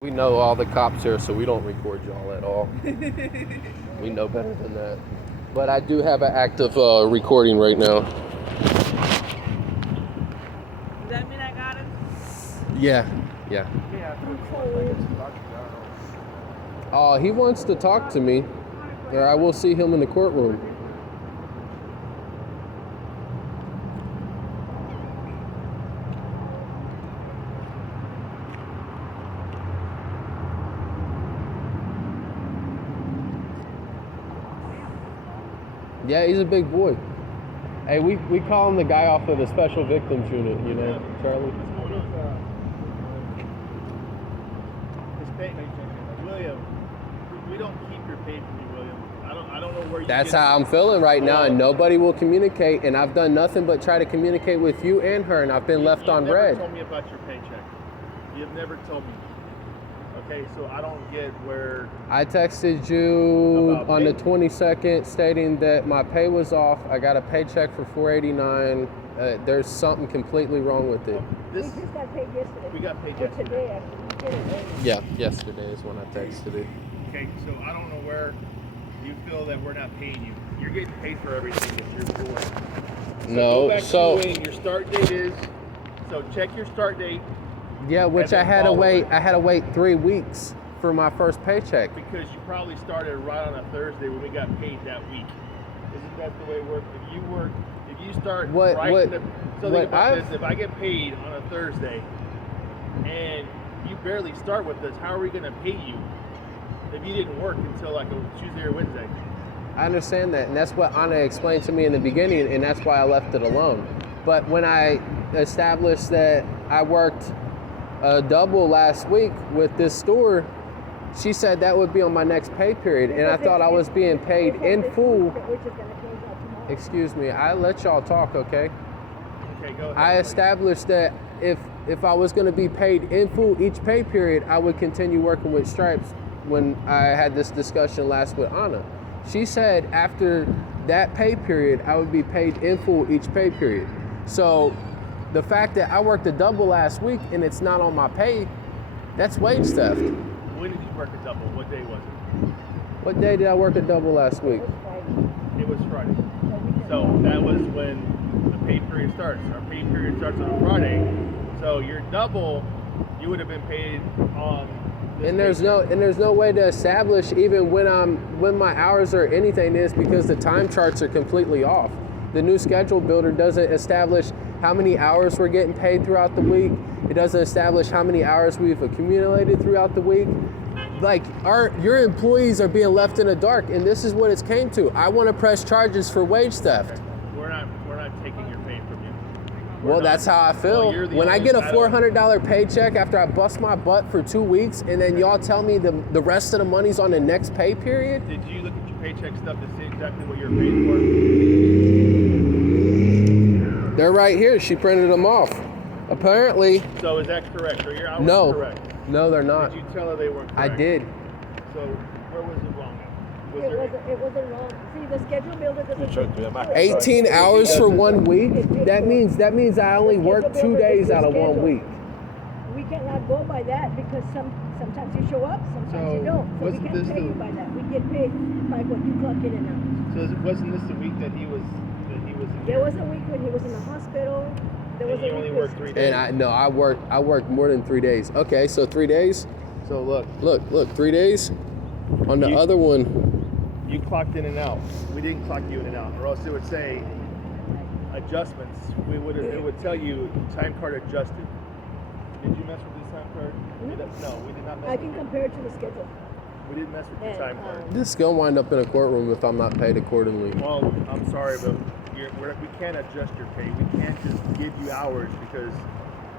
We know all the cops here, so we don't record y'all at all. We know better than that. But I do have an active recording right now. Does that mean I got him? Yeah. He wants to talk to me, or I will see him in the courtroom. Yeah, he's a big boy. Hey, we call him the guy off of the special victims unit, you know, Charlie. His pay, William. We don't keep your pay from you, William. I don't know where you. That's how I'm feeling right now, and nobody will communicate. And I've done nothing but try to communicate with you and her, and I've been left on red. You've never told me about your paycheck. You've never told me. Okay, so I don't get where. I texted you on the 22nd stating that my pay was off. I got a paycheck for $489. There's something completely wrong with it. We just got paid yesterday. We got paid Or yesterday. today, actually. We did it early. Yeah, yesterday is when I texted it. Okay, so I don't know where you feel that we're not paying you. You're getting paid for everything that you're doing. So No, go back so to when your start date is. So check your start date. yeah, which I had to wait. I had to wait 3 weeks for my first paycheck. Because you probably started right on a Thursday when we got paid that week. Isn't that the way it works? If you start What- right what- in the, so what think about I've- this, if I get paid on a Thursday and you barely start with us, how are we gonna pay you if you didn't work until like a Tuesday or Wednesday? I understand that, and that's what Anna explained to me in the beginning, and that's why I left it alone. But when I established that I worked a double last week with this store, she said that would be on my next pay period, and I thought I was being paid in full. Which is going to change out tomorrow. Excuse me, I let y'all talk, okay? Okay, go ahead. I established that if I was going to be paid in full each pay period, I would continue working with Stripes when I had this discussion last with Anna. She said after that pay period, I would be paid in full each pay period. So the fact that I worked a double last week and it's not on my pay, that's wage theft. When did you work a double? What day was it? What day did I work a double last week? It's Friday. It was Friday. So we can So go. that was when the pay period starts. Our pay period starts on a Friday. So your double, you would have been paid on. This And there's no way to establish even when my hours or anything is, because the time charts are completely off. The new schedule builder doesn't establish how many hours we're getting paid throughout the week. It doesn't establish how many hours we've accumulated throughout the week. Like your employees are being left in the dark, and this is what it's came to. I want to press charges for wage theft. We're not taking your pay from you. Well, that's how I feel. Well, you're the When I only- get a I don't- $400 paycheck after I bust my butt for 2 weeks, and then y'all tell me the rest of the money's on the next pay period. Did you look at your paycheck stuff to see exactly what you're paid They're right here. She printed them off. Apparently, for? So is that correct? Are your hours no. correct? No, they're not. Did you tell her they weren't correct? I did. So where was it wrong at? Was there- It wasn't wrong. See, the schedule builder doesn't. 18 hours for 1 week? That means I only worked 2 days out of 1 week. We cannot go by that because sometimes you show up, sometimes So, you don't. So we wasn't can't this pay the- you by that. We get paid by what you clock in and out. Wasn't this the week that he was in There was a week when he was in the hospital. There was and he a only week worked 3 days? And I worked more than 3 days. Okay, so 3 days. So look, Look, 3 days. On the other one, you clocked in and out. We didn't clock you in and out, or else it would say adjustments. It would tell you time card adjusted. Did you mess with this time card? No, we did not mess I with can it. compare it to the schedule. We didn't mess with the And, time card. this is gonna wind up in a courtroom if I'm not paid accordingly. Well, I'm sorry, but we can't adjust your pay. We can't just give you hours because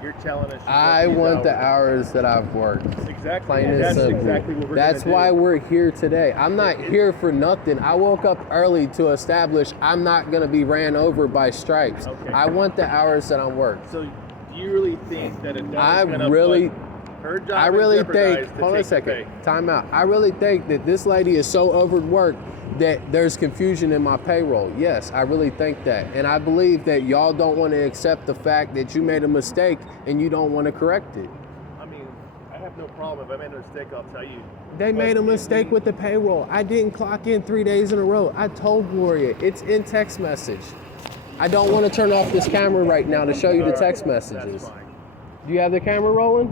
you're telling us. You I work these want the hours that I've worked. Exactly. Plain and and that's simple. exactly what we're That's gonna why do. we're here today. I'm not here for nothing. I woke up early to establish I'm not going to be ran over by Stripes. Okay. I want the hours that I'm worked. So, do you really think that I Adele's gonna really- put her job I in really jeopardize think, to hold on a take the second, pay? time out. I really think that this lady is so overworked that there's confusion in my payroll. Yes, I really think that. And I believe that y'all don't want to accept the fact that you made a mistake and you don't want to correct it. I mean, I have no problem. If I made a mistake, I'll tell you. They made a mistake with the payroll. I didn't clock in 3 days in a row. I told Gloria, it's in text message. I don't want to turn off this camera right now to show you the text messages. That's fine. Do you have the camera rolling?